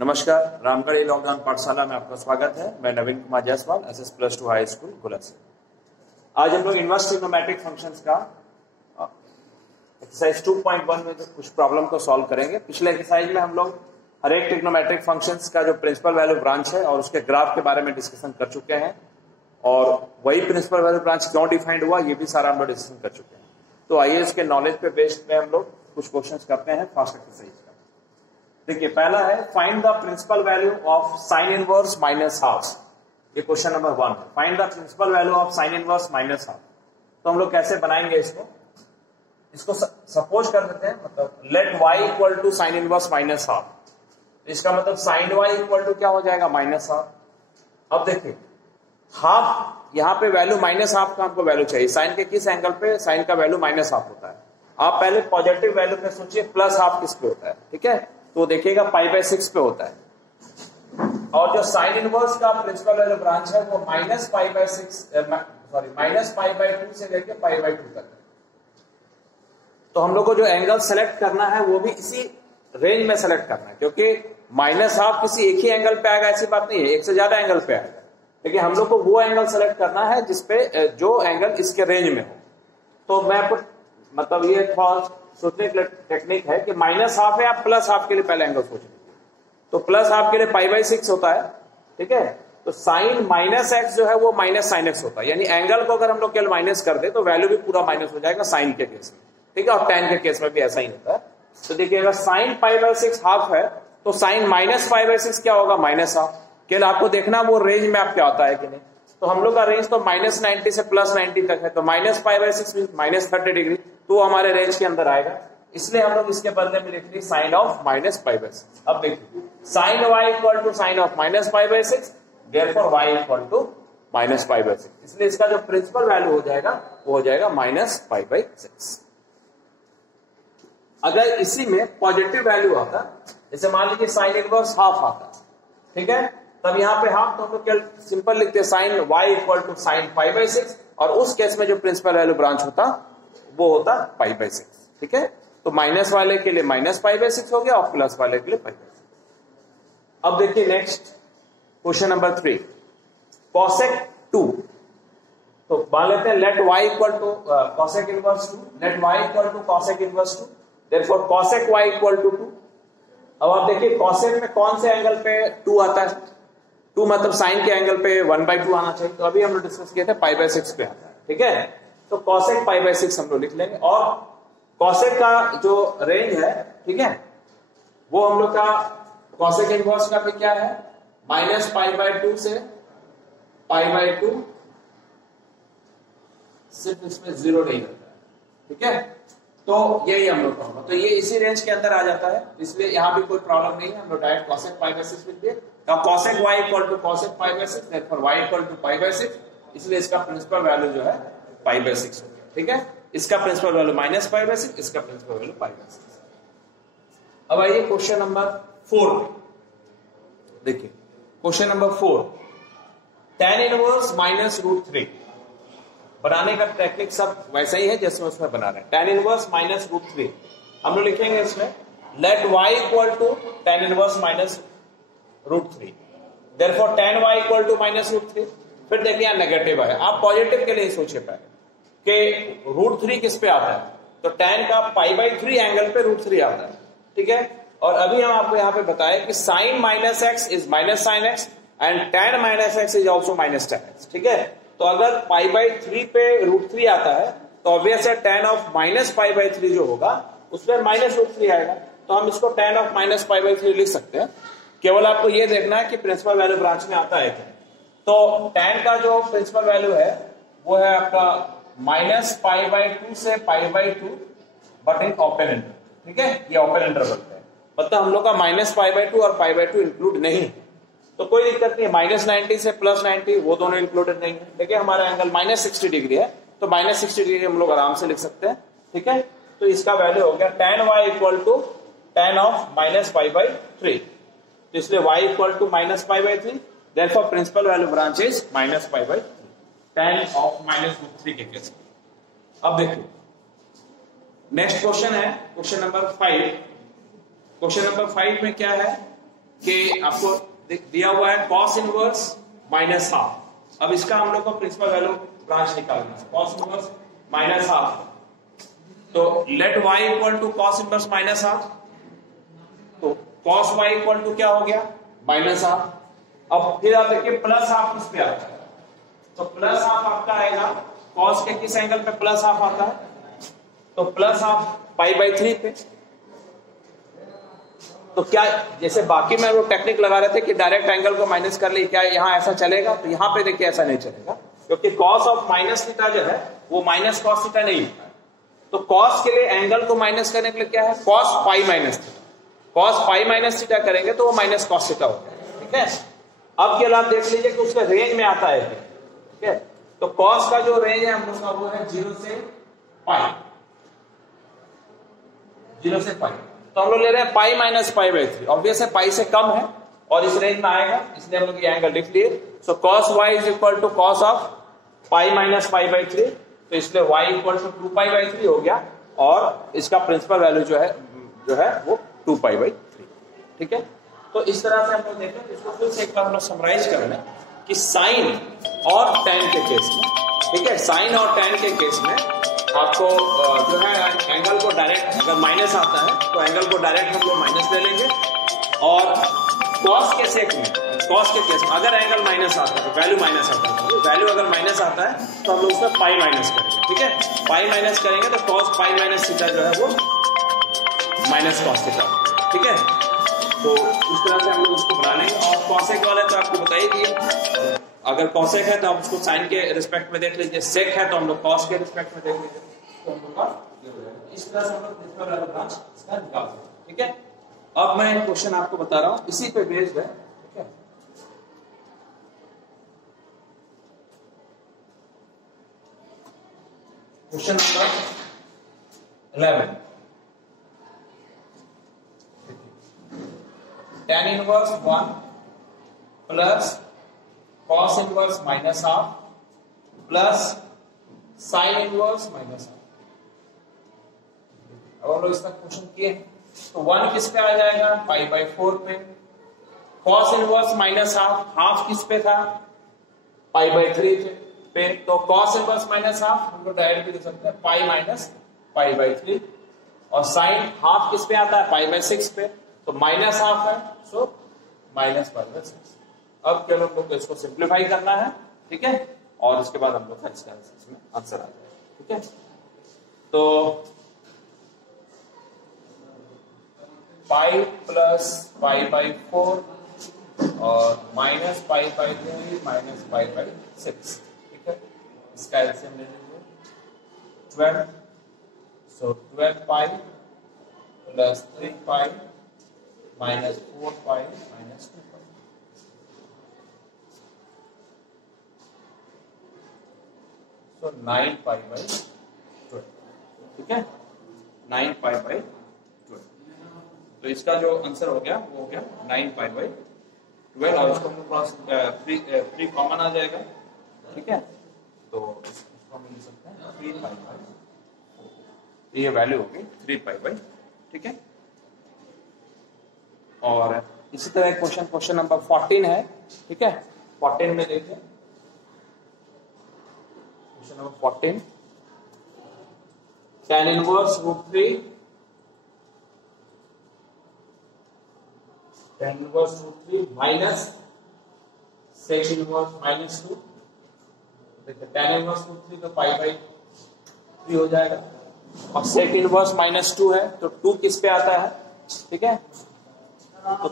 नमस्कार, रामगढ़ ई लॉकडाउन पाठशाला में आपका स्वागत है। मैं Naveen Kumar Jaiswal, SS plus 2 high school Gola से। आज हम लोग इनवर्स ट्रिग्नोमेट्रिक फंक्शंस का एक्सरसाइज 2.1 में कुछ प्रॉब्लम को सॉल्व करेंगे। पिछले एक्सरसाइज में हम लोग हर एक ट्रिग्नोमेट्रिक फंक्शंस का जो प्रिंसिपल वैल्यू ब्रांच है और उसके ग्राफ के बारे में डिस्कशन कर चुके हैं, और वही प्रिंसिपल वैल्यू ब्रांच क्यों डिफाइंड हुआ ये भी सारा हम लोग डिस्कशन कर चुके हैं। तो आइए इसके नॉलेज पे बेस्ड में हम लोग कुछ क्वेश्चंस करते हैं फास्ट एक्सरसाइज का। देखिए, पहला है find the principal value of sine inverse minus half. ये क्वेश्चन नंबर 1 है। Find the principal value of sine inverse minus half. तो हम लोग कैसे बनाएंगे इसको सपोज कर देते हैं, मतलब let y equal to sine inverse minus half. इसका मतलब साइन y इक्वल टू क्या हो जाएगा, माइनस हाफ। अब देखिए, हाफ यहाँ पे वैल्यू माइनस हाफ का हमको वैल्यू चाहिए। साइन के किस एंगल पे साइन का वैल्यू माइनस हाफ होता है। आप पहले पॉजिटिव वैल्यू पे सोचिए, प्लस हाफ किस पे होता है, ठीक है। तो देखिएगा π/6 पे होता है, और जो साइन इनवर्स का प्रिंसिपल वैल्यू ब्रांच है वो माइनस π/2 से लेके π/2 तक है। तो हम लोग को जो एंगल सेलेक्ट करना है वो भी इसी रेंज में सेलेक्ट करना है, क्योंकि माइनस हाफ किसी एक ही एंगल पे आएगा ऐसी बात नहीं है, एक से ज्यादा एंगल पे आएगा। लेकिन हम लोग को वो एंगल सेलेक्ट करना है जिसपे जो एंगल इसके रेंज में हो। तो मैं आपको मतलब ये थोड़ा सोचने की टेक्निक है कि माइनस हाफ है, आप प्लस हाफ के लिए पहले एंगल सोचेंगे। तो प्लस हाफ के लिए π/6 होता है, ठीक है। तो साइन माइनस एक्स जो है वो माइनस साइन एक्स होता है, यानी एंगल को अगर हम लोग केवल माइनस कर दे तो वैल्यू भी पूरा माइनस हो जाएगा साइन के केस में, ठीक है। और tan के केस में भी ऐसा ही होता है। तो देखिए, अगर साइन π/6 हाफ है तो साइन माइनस π/6 क्या होगा, माइनस हाफ। केवल आपको देखना वो रेंज में आप क्या होता है कि नहीं। तो हम लोग का रेंज तो -90 से +90 तक है, तो माइनस π/6 मीन -30 डिग्री, तो हमारे रेंज के अंदर आएगा। इसलिए हम लोग इसके बदले में लिख रहे साइन ऑफ माइनस π/6। अब देखिए, sine y equal to sine of minus π/6, therefore y equal to minus π/6। इसलिए इसका जो प्रिंसिपल वैल्यू हो जाएगा वो हो जाएगा माइनस π/6। अगर इसी में पॉजिटिव वैल्यू आता, जैसे मान लीजिए साइन इनवर्स हाफ आता, ठीक है, तब यहाँ पे हाफ तो हम लोग सिंपल लिखते हैं sine y equal to sine π/6, और उस केस में जो प्रिंसिपल वैल्यू ब्रांच होता वो होता π/6, ठीक है। तो माइनस वाले के लिए माइनस π/6 हो गया और प्लस वाले के लिए π/6। अब देखिए नेक्स्ट क्वेश्चन नंबर 3, cosec 2। तो मान लेते हैं let y equal to cosec inverse 2, let y equal to cosec inverse 2, therefore cosec y equal to 2। अब आप देखिए cosec में कौन से एंगल पे 2 आता है, 2 मतलब साइन के एंगल पे 1/2 आना चाहिए। तो अभी हम लोग डिस्कस किए थे π/6 पे आता है, ठीक है। तो cosec π/6 हम लोग लिख लेंगे, और cosec का जो रेंज है, ठीक है, वो हम लोग का cosec इनवर्स का भी क्या है, -π/2 से π/2, सिर्फ इसमें 0 नहीं रहता है, ठीक है। तो यही हम लोग का होगा, तो ये इसी रेंज के अंदर आ जाता है, इसलिए यहां भी कोई प्रॉब्लम नहीं है। हम लोग डायरेक्ट cosec π/6 लिख दिए। cosec y equal to cosec π/6, therefore y equal to π/6, इसलिए इसका प्रिंसिपल वैल्यू जो है π/6 हो गया, ठीक है। इसका प्रिंसिपल वैल्यू -π/6, इसका प्रिंसिपल वैल्यू π/6। अब आइए क्वेश्चन नंबर 4। देखिए क्वेश्चन नंबर 4, tan इनवर्स -√3। बनाने का टेक्निक सब वैसा ही है जैसे उसमें बना रहे हैं। tan इनवर्स -√3 हम लोग लिखेंगे इसमें let y equal to tan inverse -√3, therefore tan y equal to -√3। फिर देखिए यहाँ नेगेटिव है, आप पॉजिटिव के लिए सोचिए पहले कि √3 किस पे आता है, तो tan का π/3 एंगल पे √3 आता है, ठीक है। और अभी हम आपको यहाँ पे बताए कि sine -x is -sin x and tan -x is also -tan x, ठीक है। तो अगर π/3 पे √3 आता है तो ऑब्वियस है tan ऑफ -π/3 जो होगा उसमें -√3 आएगा। तो हम इसको tan ऑफ -π/3 लिख सकते हैं। केवल आपको ये देखना है कि प्रिंसिपल वैल्यू ब्रांच में आता है क्या। तो tan का जो प्रिंसिपल वैल्यू है वो है आपका -π/2 से π/2 बट इन ओपन इंटरवल, ठीक है। ये ओपन इंटरवल है, मतलब हम लोग का -π/2 और π/2 इंक्लूड नहीं है, तो कोई दिक्कत नहीं है। -90 से +90 वो दोनों इंक्लूडेड नहीं है। देखिए हमारा एंगल -60 डिग्री है, तो -60 डिग्री हम लोग आराम से लिख सकते हैं, ठीक है। तो इसका वैल्यू हो गया tan y equal to tan of -π/3, तो इसलिए y equal to -π/3, therefore principal value branch is -π/3, tan of -√3 के केस में। अब देखिए नेक्स्ट क्वेश्चन है क्वेश्चन नंबर 5। क्वेश्चन नंबर 5 में क्या है, कि आपको दिया हुआ है cos इनवर्स माइनस हाफ। अब इसका हम लोग को प्रिंसिपल वैल्यू ब्रांच निकालना है, cos इनवर्स माइनस हाफ। तो let y equal to cos inverse minus half, तो cos y इक्वल टू क्या हो गया माइनस हाफ। अब फिर आप देखिए प्लस हाफ किस पे आता है, तो प्लस हाफ आपका आएगा cos के किस एंगल पे प्लस हाफ आता है, तो प्लस हाफ π/3 पे। तो क्या जैसे बाकी में वो टेक्निक लगा रहे थे कि डायरेक्ट एंगल को माइनस कर ली, क्या यहां ऐसा चलेगा, तो यहां पे देखिए ऐसा नहीं चलेगा, क्योंकि cos ऑफ माइनस थीटा जो है वो माइनस cos थीटा नहीं होता है। तो cos के लिए एंगल को माइनस करने के लिए क्या है cos π minus theta, cos π minus theta करेंगे तो वो माइनस cos थीटा होगा, ठीक है। अब केवल आप देख लीजिए कि उसका रेंज में आता है, ठीक है। तो cos का जो रेंज है हम लोग का वो है 0 से π, 0 से π। तो हम लोग ले रहे हैं पाई माइनस π/3, ऑब्वियस है पाई से कम है और इस रेंज में आएगा, इसलिए हम लोग ये एंगल लिख लिए। So cos y is equal to cos of pi minus π/3, तो इसलिए y इक्वल टू 2π/3 हो गया और इसका प्रिंसिपल वैल्यू जो है वो 2π/3, ठीक है। तो इस तरह से हम लोग देखें, इसको फिर से एक बार हम लोग समराइज कर लें कि साइन और tan के केस में, ठीक है, साइन और tan के केस में आपको जो है एंगल को डायरेक्ट, अगर माइनस आता है तो एंगल को डायरेक्ट हम लोग माइनस ले लेंगे, और cos के सेक में, cos के केस में अगर एंगल माइनस आता है, वैल्यू माइनस आता है, वैल्यू अगर माइनस आता है तो हम लोग उसमें पाई माइनस करेंगे, ठीक है। पाई माइनस करेंगे तो cos π माइनस थीटा जो है वो माइनस cos थीटा, ठीक है। तो इस तरह से हम लोग उसको बना लेंगे। और कॉसेक वाले तो आपको बताइए दिए, अगर कॉसेक है तो आप उसको साइन के रिस्पेक्ट में देख लीजिए, सेक है तो हम लोग कॉस के रिस्पेक्ट में देख लीजिए, तो हम लोग का इस तरह से हम लोग प्रिंसिपल वाला ब्रांच इसका निकाल सकते हैं, ठीक है। अब मैं एक क्वेश्चन आपको बता रहा हूं, इसी पे बेस्ड है, ठीक है। Question number 11, tan inverse 1 plus cos inverse minus half plus sign inverse minus half. अब हम लोग इसका क्वेश्चन किए तो 1 किस पे आ जाएगा π/4 पे, cos inverse minus half, half किस पे था π/3 पे, तो cos इनवर्स माइनस हाफ हम लोग डायरेक्ट भी लिख सकते हैं पाई माइनस π/3, और साइन हाफ किस पे आता है π/6 पे, तो माइनस हाफ है, सो माइनस π/6। अब केवल हम लोग को इसको सिंप्लीफाई करना है, ठीक है, और इसके बाद हम लोग का इसका इसमें आंसर आ जाएगा, ठीक है। तो पाई प्लस π/4 और माइनस π/3 माइनस π/6, ठीक है। इसका एलसीएम ले लीजिए 12, सो 12 pi plus 3 pi minus 4 pi minus 2 पाई, तो 9 π/12, ठीक है, 9 π/12। तो इसका जो आंसर हो गया वो हो गया 9 π/12, और इसको फ्री कॉमन आ जाएगा, ठीक है। तो इसको हम लिख सकते हैं 3 π/4, ये वैल्यू होगी 3 π/, ठीक है। और इसी तरह क्वेश्चन नंबर 14 है, ठीक है। 14 में देखिए, question number 14, tan inverse √3, tan inverse √3 minus sec inverse -2, देखिए tan इनवर्स √3 तो π/3 हो जाएगा, और सेक इनवर्स -2 है तो 2 किस पे आता है, ठीक है, तो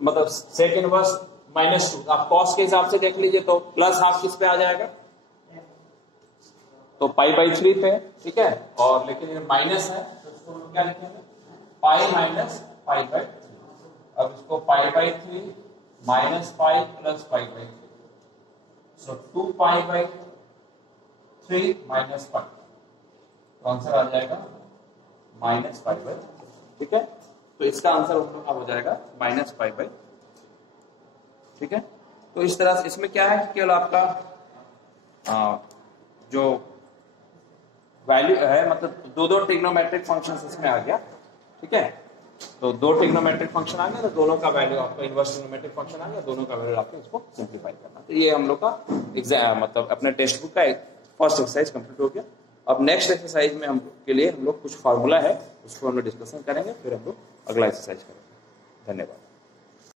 मतलब सेक इनवर्स -2 आप कॉस के हिसाब से देख लीजिए, तो प्लस हाफ किस पे आ जाएगा, तो π/3 पे, ठीक है। और लेकिन ये माइनस है तो इसको हम क्या लिखेंगे पाई माइनस π/3। अब इसको π/3 माइनस पाई प्लस π/3, सो 2 π/3 माइनस पाई, तो आंसर आ जाएगा माइनस π/3, ठीक है। तो इसका आंसर हम लोग का हो जाएगा माइनस π/3, ठीक है। तो इस तरह से इसमें क्या है कि केवल आपका जो वैल्यू है, मतलब दो ट्रिग्नोमेट्रिक फंक्शंस इसमें आ गया, ठीक है। तो दो ट्रिग्नोमेट्रिक फंक्शन आ गया, तो दोनों का वैल्यू आपका इनवर्स ट्रिग्नोमेट्रिक फंक्शन आ गया, दोनों का वैल्यू आपको इसको सिंप्लीफाई करना। तो ये हम लोग का एग्जाम मतलब अपने टेक्स्ट बुक का फर्स्ट एक्सरसाइज कंप्लीट हो गया। अब नेक्स्ट एक्सरसाइज में हम के लिए हम लोग कुछ फार्मूला है उसको हम लोग डिस्कशन करेंगे, फिर हम लोग अगला एक्सरसाइज करेंगे। धन्यवाद।